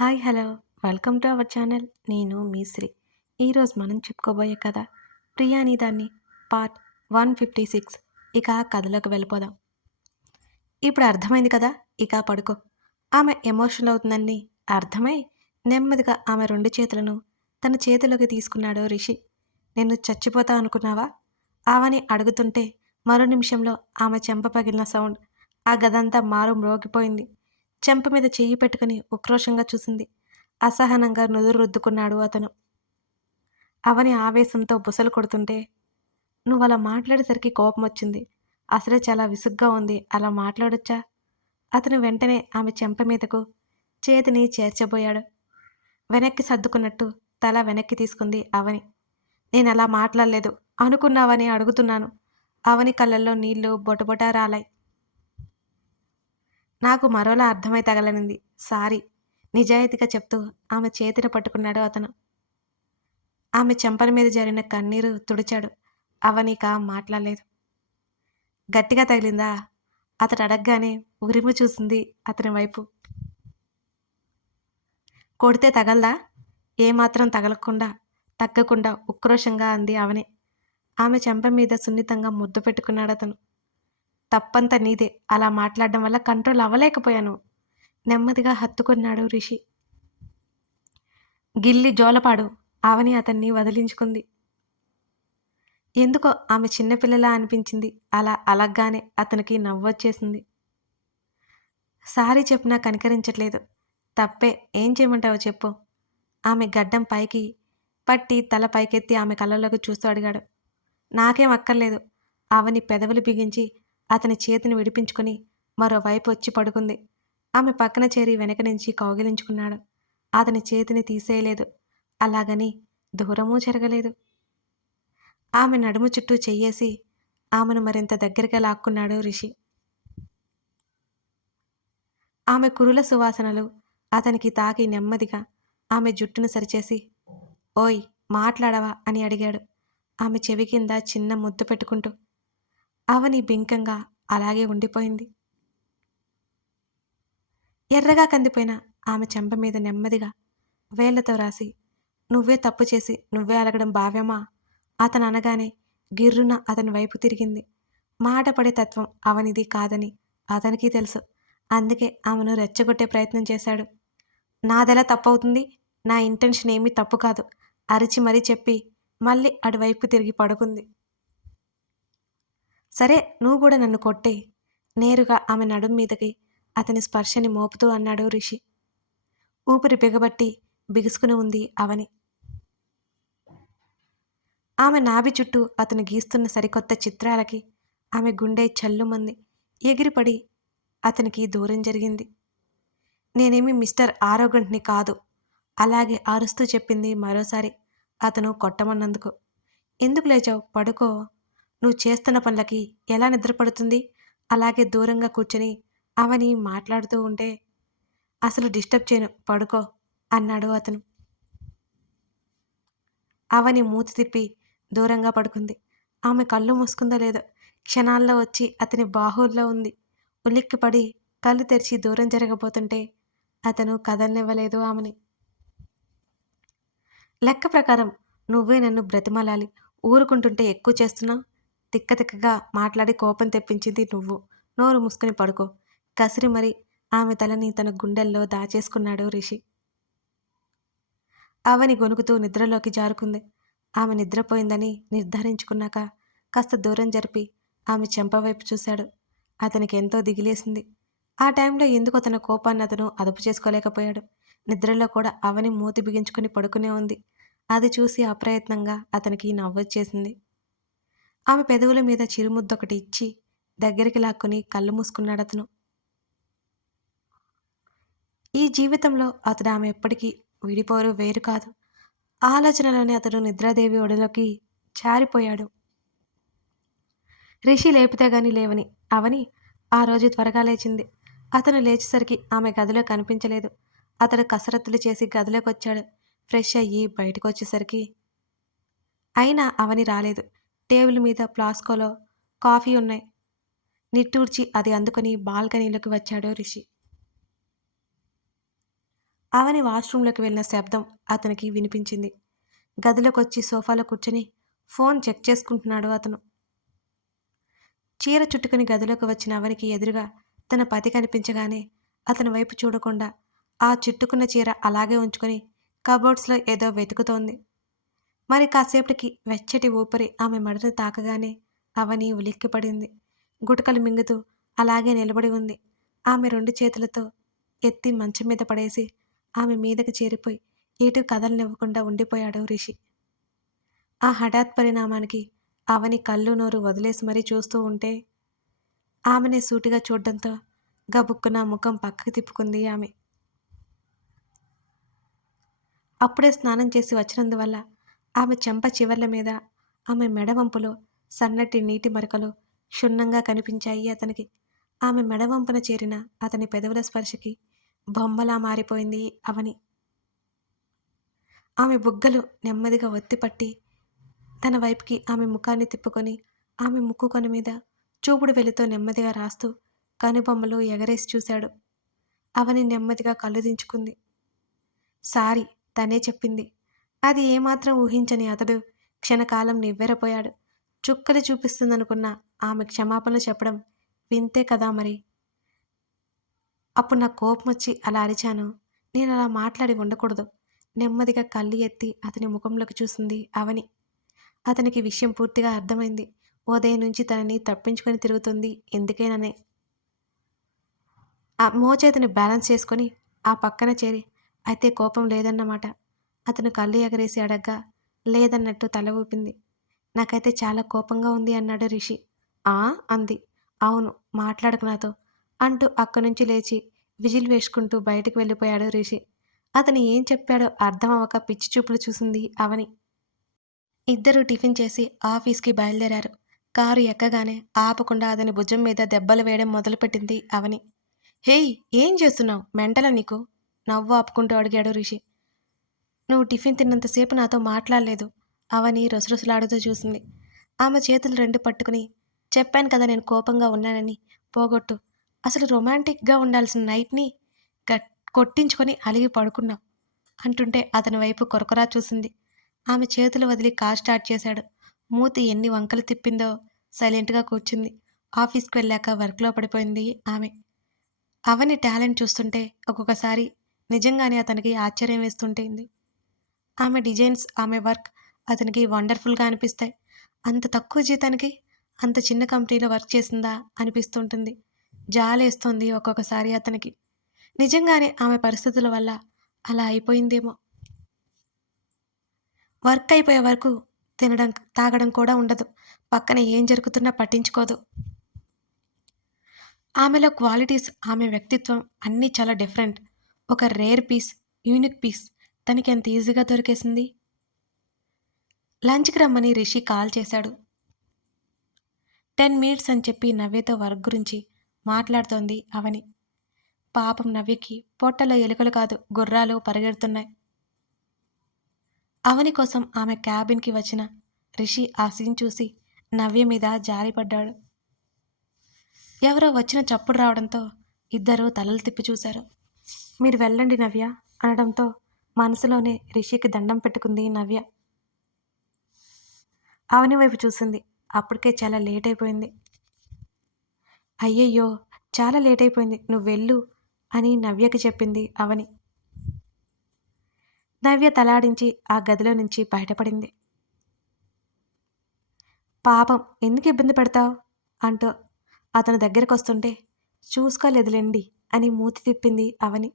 Hi hello. Welcome to our channel. నేను మీ శ్రీ. ఈరోజు మనం చెప్పుకోబోయే కథ ప్రియాని దాన్ని పార్ట్ వన్ ఫిఫ్టీ సిక్స్. ఇక కథలోకి వెళ్ళిపోదాం. ఇప్పుడు అర్థమైంది కదా? ఇక పడుకో. ఆమె ఎమోషనల్ అవుతుందని అర్థమై నెమ్మదిగా ఆమె రెండు చేతులను తన చేతిలోకి తీసుకున్నాడు రిషి. నేను చచ్చిపోతా అనుకున్నావా? ఆవని అడుగుతుంటే మరో నిమిషంలో ఆమె చెంప పగిలిన సౌండ్ ఆ గదంతా మారు మ్రోగిపోయింది. చెంప మీద చెయ్యి పెట్టుకుని ఉక్రోషంగా చూసింది. అసహనంగా నుదురు రుద్దుకున్నాడు అతను. అవని ఆవేశంతో బుసలు కొడుతుంటే నువ్వు అలా మాట్లాడేసరికి కోపం వచ్చింది. అసలే చాలా విసుగ్గా ఉంది. అలా మాట్లాడొచ్చా? అతను వెంటనే ఆమె చెంప మీదకు చేతిని చేర్చబోయాడు. వెనక్కి సర్దుకున్నట్టు తల వెనక్కి తీసుకుంది అవని. నేను అలా మాట్లాడలేదు. అనుకున్నావని అడుగుతున్నాను. అవని కళ్ళల్లో నీళ్ళు బొటబొట రాలాయి. నాకు మరోలా అర్థమై తగలనింది. సారీ. నిజాయితీగా చెప్తూ ఆమె చేతిని పట్టుకున్నాడు అతను. ఆమె చెంపల మీద జరిగిన కన్నీరు తుడిచాడు. అవనీక మాట్లాడలేదు. గట్టిగా తగిలిందా? అతడు అడగగానే ఉరిమి చూసింది అతని వైపు. కొడితే తగలదా? ఏమాత్రం తగలకుండా తగ్గకుండా ఉక్రోషంగా అంది అవని. ఆమె చెంప మీద సున్నితంగా ముద్దు పెట్టుకున్నాడు అతను. తప్పంతా నీదే. అలా మాట్లాడడం వల్ల కంట్రోల్ అవ్వలేకపోయాను. నెమ్మదిగా హత్తుకున్నాడు రిషి. గిల్లి జోలపాడు. అవని అతన్ని వదిలించుకుంది. ఎందుకో ఆమె చిన్నపిల్లలా అనిపించింది. అలా అలగ్గానే అతనికి నవ్వొచ్చేసింది. సారీ చెప్పినా కనికరించట్లేదు. తప్పే. ఏం చేయమంటావో చెప్పు. ఆమె గడ్డం పైకి పట్టి తల పైకెత్తి ఆమె కళ్ళలోకి చూస్తూ అడిగాడు. నాకేం అక్కర్లేదు. అవని పెదవులు బిగించి అతని చేతిని విడిపించుకుని మరోవైపు వచ్చి పడుకుంది. ఆమె పక్కన చేరి వెనక నుంచి కౌగిలించుకున్నాడు. అతని చేతిని తీసేయలేదు. అలాగని దూరమూ జరగలేదు. ఆమె నడుము చుట్టూ చెయ్యేసి ఆమెను మరింత దగ్గరగా లాక్కున్నాడు రిషి. ఆమె కురుల సువాసనలు అతనికి తాకి నెమ్మదిగా ఆమె జుట్టును సరిచేసి ఓయ్ మాట్లాడవా? అని అడిగాడు. ఆమె చెవి కింద చిన్న ముద్దు పెట్టుకుంటూ అవని బింకంగా అలాగే ఉండిపోయింది. ఎర్రగా కందిపోయిన ఆమె చెంప మీద నెమ్మదిగా వేళ్ళతో రాసి నువ్వే తప్పు చేసి నువ్వే అలగడం భావ్యమా? అతను అనగానే గిర్రున అతని వైపు తిరిగింది. మాట పడే తత్వం అవనిది కాదని అతనికి తెలుసు. అందుకే ఆమెను రెచ్చగొట్టే ప్రయత్నం చేశాడు. నాదెలా తప్పవుతుంది? నా ఇంటెన్షన్ ఏమీ తప్పు కాదు. అరిచి మరీ చెప్పి మళ్ళీ అటువైపు తిరిగి పడుకుంది. సరే నువ్వు కూడా నన్ను కొట్టే. నేరుగా ఆమె నడుం మీదకి అతని స్పర్శని మోపుతూ అన్నాడు రిషి. ఊపిరి బిగబట్టి బిగుసుకుని ఉంది అవని. ఆమె నాభి చుట్టూ అతను గీస్తున్న సరికొత్త చిత్రాలకి ఆమె గుండె చల్లుమంది. ఎగిరిపడి అతనికి దూరం జరిగింది. నేనేమి మిస్టర్ ఆరోగంట్ని కాదు. అలాగే అరుస్తూ చెప్పింది మరోసారి అతను కొట్టమన్నందుకు. ఎందుకు లేచావు? పడుకో. నువ్వు చేస్తున్న పనులకి ఎలా నిద్రపడుతుంది? అలాగే దూరంగా కూర్చొని అవని మాట్లాడుతూ ఉంటే అసలు డిస్టర్బ్ చేయను పడుకో అన్నాడు అతను. అవని మూతి తిప్పి దూరంగా పడుకుంది. ఆమె కళ్ళు మూసుకుందో లేదో క్షణాల్లో వచ్చి అతని బాహుల్లో ఉంది. ఉలిక్కిపడి కళ్ళు తెరిచి దూరం జరగబోతుంటే అతను కదలనివ్వలేదు ఆమెని. లెక్క ప్రకారం నువ్వే నన్ను బ్రతిమలాలి ఊరుకుంటుంటే ఎక్కువ చేస్తున్నావు తిక్క తిక్కగా మాట్లాడి కోపం తెప్పించింది నువ్వు. నోరు మూసుకుని పడుకో. కసిరి మరి ఆమె తలని తన గుండెల్లో దాచేసుకున్నాడు రిషి. అవని గొనుకుతూ నిద్రలోకి జారుకుంది. ఆమె నిద్రపోయిందని నిర్ధారించుకున్నాక కాస్త దూరం జరిపి ఆమె చెంపవైపు చూశాడు. అతనికి ఎంతో దిగిలేసింది. ఆ టైంలో ఎందుకు తన కోపాన్ని అతను అదుపు చేసుకోలేకపోయాడు. నిద్రలో కూడా అవని మూతి బిగించుకుని పడుకునే ఉంది. అది చూసి అప్రయత్నంగా అతనికి నవ్వొచ్చేసింది. ఆమె పెదవుల మీద చిరుముద్దొకటి ఇచ్చి దగ్గరికి లాక్కుని కళ్ళు మూసుకున్నాడు అతను. ఈ జీవితంలో అతడు ఆమె ఎప్పటికీ విడిపోరు వేరు కాదు. ఆలోచనలోనే అతడు నిద్రాదేవి ఒడిలోకి జారిపోయాడు రిషి లేపితే గాని లేవని అవని ఆ రోజు త్వరగా లేచింది. అతను లేచేసరికి ఆమె గదిలో కనిపించలేదు. అతడు కసరత్తులు చేసి గదిలోకి వచ్చాడు ఫ్రెష్ అయ్యి బయటకు వచ్చేసరికి అయినా అవని రాలేదు. టేబుల్ మీద ప్లాస్కోలో కాఫీ ఉన్నాయి. నిట్టూర్చి అది అందుకొని బాల్కనీలోకి వచ్చాడు రిషి. అవని వాష్రూంలోకి వెళ్ళిన శబ్దం అతనికి వినిపించింది. గదిలోకి వచ్చి సోఫాలో కూర్చొని ఫోన్ చెక్ చేసుకుంటున్నాడు అతను. చీర చుట్టుకుని గదిలోకి వచ్చిన అవనికి ఎదురుగా తన పతి కనిపించగానే అతని వైపు చూడకుండా ఆ చుట్టుకున్న చీర అలాగే ఉంచుకొని కబోర్డ్స్లో ఏదో వెతుకుతోంది. మరి కాసేపటికి వెచ్చటి ఊపిరి ఆమె మెడను తాకగానే అవని ఉలిక్కిపడింది. గుటకలు మింగుతూ అలాగే నిలబడి ఉంది. ఆమె రెండు చేతులతో ఎత్తి మంచం మీద పడేసి ఆమె మీదకి చేరిపోయి ఎటు కదలనివ్వకుండా ఉండిపోయాడు రిషి. ఆ హఠాత్ పరిణామానికి అవని కళ్ళు నోరు వదిలేసి మరీ చూస్తూ ఉంటే ఆమెనే సూటిగా చూడడంతో గబుక్కున ముఖం పక్కకి తిప్పుకుంది ఆమె. అప్పుడే స్నానం చేసి వచ్చినందువల్ల ఆమె చెంప చివర్ల మీద ఆమె మెడవంపులో సన్నటి నీటి మరకలు క్షుణ్ణంగా కనిపించాయి అతనికి. ఆమె మెడవంపున చేరిన అతని పెదవుల స్పర్శకి బొమ్మలా మారిపోయింది అవని. ఆమె బుగ్గలు నెమ్మదిగా ఒత్తిపట్టి తన వైపుకి ఆమె ముఖాన్ని తిప్పుకొని ఆమె ముక్కు కొన మీద చూపుడు వెలితో నెమ్మదిగా రాస్తూ కనుబొమ్మలు ఎగరేసి చూశాడు. అవని నెమ్మదిగా కళ్ళు దించుకుంది. సారీ తనే చెప్పింది. అది ఏమాత్రం ఊహించని అతడు క్షణకాలం నివ్వెరపోయాడు. చుక్కలు చూపిస్తుందనుకున్న ఆమె క్షమాపణలు చెప్పడం వింతే కదా మరి? అప్పుడు నా కోపం వచ్చి అలా అరిచాను. నేను అలా మాట్లాడి ఉండకూడదు. నెమ్మదిగా కళ్ళు ఎత్తి అతని ముఖంలోకి చూసింది అవని. అతనికి విషయం పూర్తిగా అర్థమైంది. ఉదయం నుంచి తనని తప్పించుకొని తిరుగుతుంది ఎందుకేననే. ఆ మోచేతిని బ్యాలెన్స్ చేసుకొని ఆ పక్కన చేరి అయితే కోపం లేదన్నమాట. అతను కళ్ళు ఎగరేసి అడగ్గా లేదన్నట్టు తల ఊపింది. నాకైతే చాలా కోపంగా ఉంది అన్నాడు రిషి. ఆ? అంది. అవును మాట్లాడకు నాతో అంటూ అక్కడి నుంచి లేచి విజిల్ వేసుకుంటూ బయటకు వెళ్ళిపోయాడు రిషి. అతను ఏం చెప్పాడో అర్థం అవ్వక పిచ్చి చూపులు చూసింది అవని. ఇద్దరూ టిఫిన్ చేసి ఆఫీస్కి బయలుదేరారు. కారు ఎక్కగానే ఆపకుండా అతని భుజం మీద దెబ్బలు వేయడం మొదలుపెట్టింది అవని. హేయ్ ఏం చేస్తున్నావు? మెంటల నీకు? నవ్వు ఆపుకుంటూ అడిగాడు రిషి. నువ్వు టిఫిన్ తిన్నంతసేపు నాతో మాట్లాడలేదు. అవని రొసరొసలాడుతూ చూసింది. ఆమె చేతులు రెండు పట్టుకుని చెప్పాను కదా నేను కోపంగా ఉన్నానని పోగొట్టు. అసలు రొమాంటిక్గా ఉండాల్సిన నైట్ని గట్ కొట్టించుకొని అలిగి పడుకున్నావు అంటుంటే అతని వైపు కొరకొరా చూసింది. ఆమె చేతులు వదిలి కార్ స్టార్ట్ చేశాడు. మూతి ఎన్ని వంకలు తిప్పిందో సైలెంట్గా కూర్చుంది. ఆఫీస్కి వెళ్ళాక వర్క్లో పడిపోయింది ఆమె. అవని టాలెంట్ చూస్తుంటే ఒక్కొక్కసారి నిజంగానే అతనికి ఆశ్చర్యం వేస్తుంటుంది. ఆమె డిజైన్స్ ఆమె వర్క్ అతనికి వండర్ఫుల్గా అనిపిస్తాయి. అంత తక్కువ జీతానికి అంత చిన్న కంపెనీలో వర్క్ చేసిందా అనిపిస్తుంటుంది. జాలేస్తుంది ఒక్కొక్కసారి అతనికి. నిజంగానే ఆమె పరిస్థితుల వల్ల అలా అయిపోయిందేమో. వర్క్ అయిపోయే వరకు తినడం తాగడం కూడా ఉండదు. పక్కన ఏం జరుగుతున్నా పట్టించుకోదు. ఆమెలో క్వాలిటీస్ ఆమె వ్యక్తిత్వం అన్నీ చాలా డిఫరెంట్. ఒక రేర్ పీస్ యూనిక్ పీస్. తనకి ఎంత ఈజీగా దొరికేసింది? లంచ్కి రమ్మని రిషి కాల్ చేశాడు. టెన్ మినిట్స్ అని చెప్పి నవ్యతో వర్క్ గురించి మాట్లాడుతోంది అవని. పాపం నవ్యకి పొట్టలో ఎలుకలు కాదు గుర్రాలు పరిగెడుతున్నాయి. అవని కోసం ఆమె క్యాబిన్కి వచ్చిన రిషి ఆ సీన్ చూసి నవ్య మీద జారిపడ్డాడు. ఎవరో వచ్చిన చప్పుడు రావడంతో ఇద్దరూ తలలు తిప్పి చూశారు. మీరు వెళ్ళండి నవ్య అనడంతో మనసులోనే రిషికి దండం పెట్టుకుంది నవ్య. అవని వైపు చూసింది. అప్పటికే చాలా లేట్ అయిపోయింది. అయ్యయ్యో చాలా లేట్ అయిపోయింది. నువ్వు వెళ్ళు అని నవ్యకి చెప్పింది అవని. నవ్య తలాడించి ఆ గదిలో నుంచి బయటపడింది. పాపం ఎందుకు ఇబ్బంది పెడతావు? అంటూ అతని దగ్గరకు వస్తుంటే చూసుకోలేదులేండి అని మూతి తిప్పింది అవని.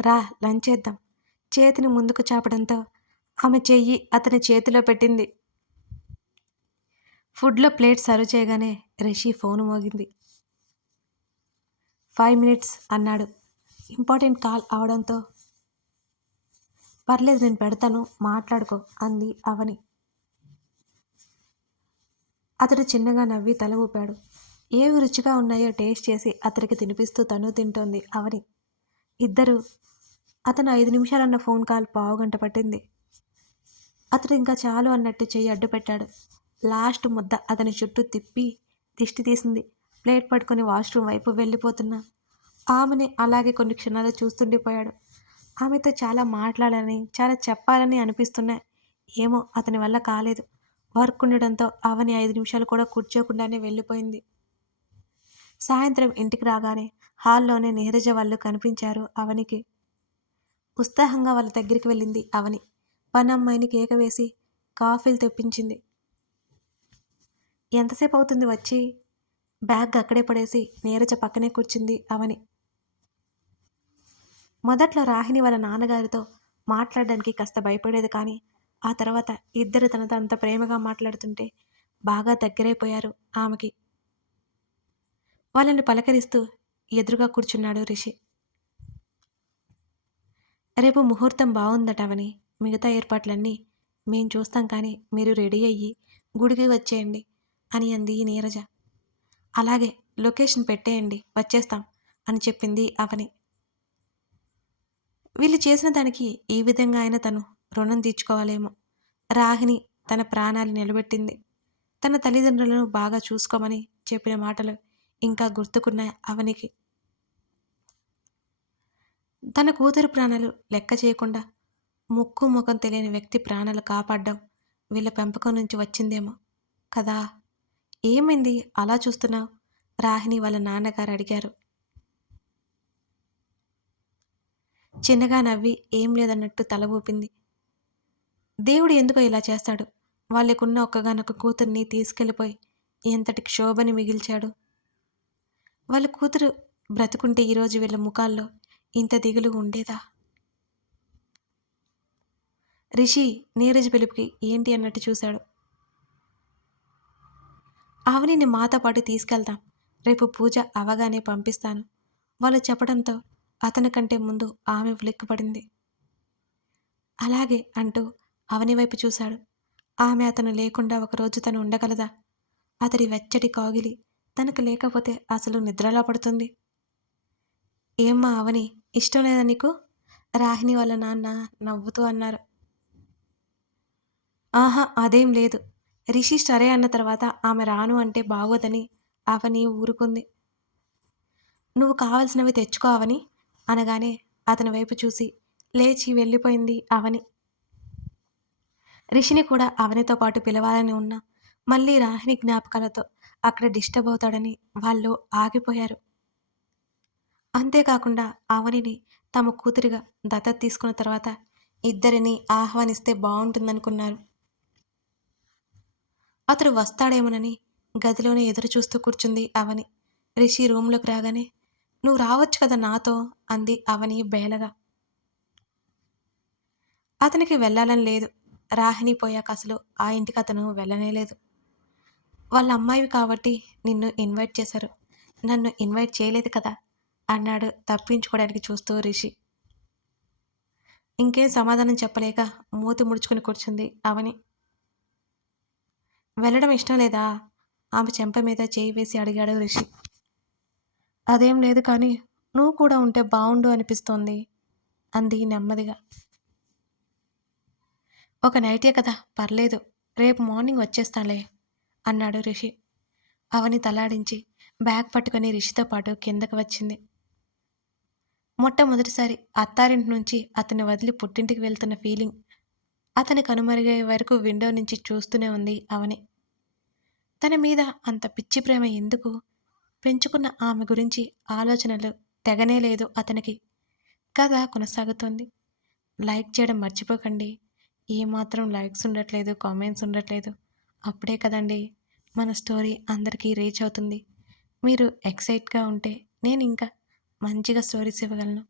రా లంచ్ చేద్దాం. చేతిని ముందుకు చాపడంతో ఆమె చెయ్యి అతని చేతిలో పెట్టింది. ఫుడ్లో ప్లేట్ సర్వ్ చేయగానే రిషి ఫోన్ మోగింది. ఫైవ్ మినిట్స్ అన్నాడు. ఇంపార్టెంట్ కాల్ అవడంతో పర్లేదు నేను పెడతాను మాట్లాడుకో అంది అవని. అతడు చిన్నగా నవ్వి తల ఊపాడు. ఏవి రుచిగా ఉన్నాయో టేస్ట్ చేసి అతడికి తినిపిస్తూ తను తింటోంది అవని. ఇద్దరు అతను ఐదు నిమిషాలన్న ఫోన్ కాల్ పావు గంట పట్టింది. అతడు ఇంకా చాలు అన్నట్టు చెయ్యి అడ్డు పెట్టాడు. లాస్ట్ ముద్ద అతని చుట్టూ తిప్పి దిష్టి తీసింది. ప్లేట్ పట్టుకుని వాష్రూమ్ వైపు వెళ్ళిపోతున్నా ఆమెని అలాగే కొన్ని క్షణాలు చూస్తుండిపోయాడు ఆమెతో చాలా మాట్లాడాలని చాలా చెప్పాలని అనిపిస్తున్నా. ఏమో అతని వల్ల కాలేదు. వర్క్ ఉండడంతో అవని ఐదు నిమిషాలు కూడా కూర్చోకుండానే వెళ్ళిపోయింది. సాయంత్రం ఇంటికి రాగానే హాల్లోనే నీరజ వాళ్ళు కనిపించారు అవనికి. ఉత్సాహంగా వాళ్ళ దగ్గరికి వెళ్ళింది అవని. పనమ్మాయిని కేక వేసి కాఫీలు తెప్పించింది. ఎంతసేపు అవుతుంది వచ్చి? బ్యాగ్ అక్కడే పడేసి నీరజ పక్కనే కూర్చుంది అవని. మొదట్లో రాహిణి వాళ్ళ నాన్నగారితో మాట్లాడడానికి కాస్త భయపడేది కానీ ఆ తర్వాత ఇద్దరు తనతో అంత ప్రేమగా మాట్లాడుతుంటే బాగా దగ్గరైపోయారు ఆమెకి. వాళ్ళని పలకరిస్తూ ఎదురుగా కూర్చున్నాడు రిషి. రేపు ముహూర్తం బాగుందట అవని. మిగతా ఏర్పాట్లన్నీ మేం చూస్తాం కానీ మీరు రెడీ అయ్యి గుడికి వచ్చేయండి అని అంది నీరజ. అలాగే లొకేషన్ పెట్టేయండి వచ్చేస్తాం అని చెప్పింది అవని. వీళ్ళు చేసిన దానికి ఈ విధంగా అయినా తను రుణం తీర్చుకోవాలేమో. రాహిణి తన ప్రాణాలు నిలబెట్టింది. తన తల్లిదండ్రులను బాగా చూసుకోమని చెప్పిన మాటలు ఇంకా గుర్తుకున్నాయి అవనికి. తన కూతురు ప్రాణాలు లెక్క చేయకుండా ముక్కు ముఖం తెలియని వ్యక్తి ప్రాణాలు కాపాడడం వీళ్ళ పెంపకం నుంచి వచ్చిందేమో కదా. ఏమైంది? అలా చూస్తున్నావు? రాహిణి వాళ్ళ నాన్నగారు అడిగారు. చిన్నగా నవ్వి ఏం లేదన్నట్టు తల ఊపింది. దేవుడు ఎందుకో ఇలా చేస్తాడు? వాళ్ళకున్న ఒక్కగానొక్క కూతుర్ని తీసుకెళ్ళిపోయి ఎంతటి క్షోభని మిగిల్చాడు? వాళ్ళ కూతురు బ్రతుకుంటే ఈరోజు వీళ్ళ ముఖాల్లో ఇంత దిగులు ఉండేదా? రిషి నీరజ్ పిలుపుకి ఏంటి అన్నట్టు చూశాడు. ఆవనిని మాతో పాటు తీసుకెళ్తాం రేపు పూజ అవగానే పంపిస్తాను. వాళ్ళు చెప్పడంతో అతని కంటే ముందు ఆమె ఉలిక్కిపడింది. అలాగే అంటూ అవని వైపు చూశాడు. ఆమె అతను లేకుండా ఒకరోజు తను ఉండగలదా? అతడి వెచ్చటి కాగిలి తనకు లేకపోతే అసలు నిద్రలా పడుతుంది. ఏమ్మా అవని ఇష్టం లేదా నీకు? రాహిణి వాళ్ళ నాన్న నవ్వుతూ అన్నారు. ఆహా అదేం లేదు. రిషి సరే అన్న తర్వాత ఆమె రాను అంటే బాగోదని అవని ఊరుకుంది. నువ్వు కావలసినవి తెచ్చుకో అవని అనగానే అతని వైపు చూసి లేచి వెళ్ళిపోయింది అవని. రిషిని కూడా అవనితో పాటు పిలవాలని ఉన్నా మళ్ళీ రాహిణి జ్ఞాపకాలతో అక్కడ డిస్టర్బ్ అవుతాడని వాళ్ళు ఆగిపోయారు. అంతేకాకుండా అవనిని తమ కూతురిగా దత్తత తీసుకున్న తర్వాత ఇద్దరిని ఆహ్వానిస్తే బాగుంటుందనుకున్నారు అతడు వస్తాడేమోనని గదిలోనే ఎదురు చూస్తూ కూర్చుంది అవని. రిషి రూమ్లోకి రాగానే నువ్వు రావచ్చు కదా నాతో? అంది అవని బేలగా. అతనికి వెళ్ళాలని లేదు. రాహిణి పోయాక అసలు ఆ ఇంటికి అతను వెళ్ళనే లేదు. వాళ్ళ అమ్మాయివి కాబట్టి నిన్ను ఇన్వైట్ చేశారు. నన్ను ఇన్వైట్ చేయలేదు కదా. అన్నాడు తప్పించుకోవడానికి చూస్తూ రిషి. ఇంకేం సమాధానం చెప్పలేక మూతి ముడుచుకుని కూర్చుంది అవని. వెళ్ళడం ఇష్టం లేదా? ఆమె చెంప మీద చేయి వేసి అడిగాడు రిషి. అదేం లేదు కానీ నువ్వు కూడా ఉంటే బాగుండు అనిపిస్తోంది అంది నెమ్మదిగా. ఒక నైటే కదా పర్లేదు రేపు మార్నింగ్ వచ్చేస్తాలే అన్నాడు రిషి. అవని తలాడించి బ్యాగ్ పట్టుకొని రిషితో పాటు కిందకు వచ్చింది. మొట్టమొదటిసారి అత్తారింటి నుంచి అతన్ని వదిలి పుట్టింటికి వెళ్తున్న ఫీలింగ్ అతని కనుమరుగయ్యే వరకు విండో నుంచి చూస్తూనే ఉంది అవని. తన మీద అంత పిచ్చి ప్రేమ ఎందుకు? పెంచుకున్న ఆమె గురించి ఆలోచనలు తెగనే లేదు అతనికి. కథ కొనసాగుతోంది. లైక్ చేయడం మర్చిపోకండి. ఏమాత్రం లైక్స్ ఉండట్లేదు కామెంట్స్ ఉండట్లేదు. అప్పుడే కదండి మన స్టోరీ అందరికీ రీచ్ అవుతుంది. మీరు ఎక్సైట్గా ఉంటే నేను ఇంకా మంచిగా స్టోరీస్ ఇవ్వగలను.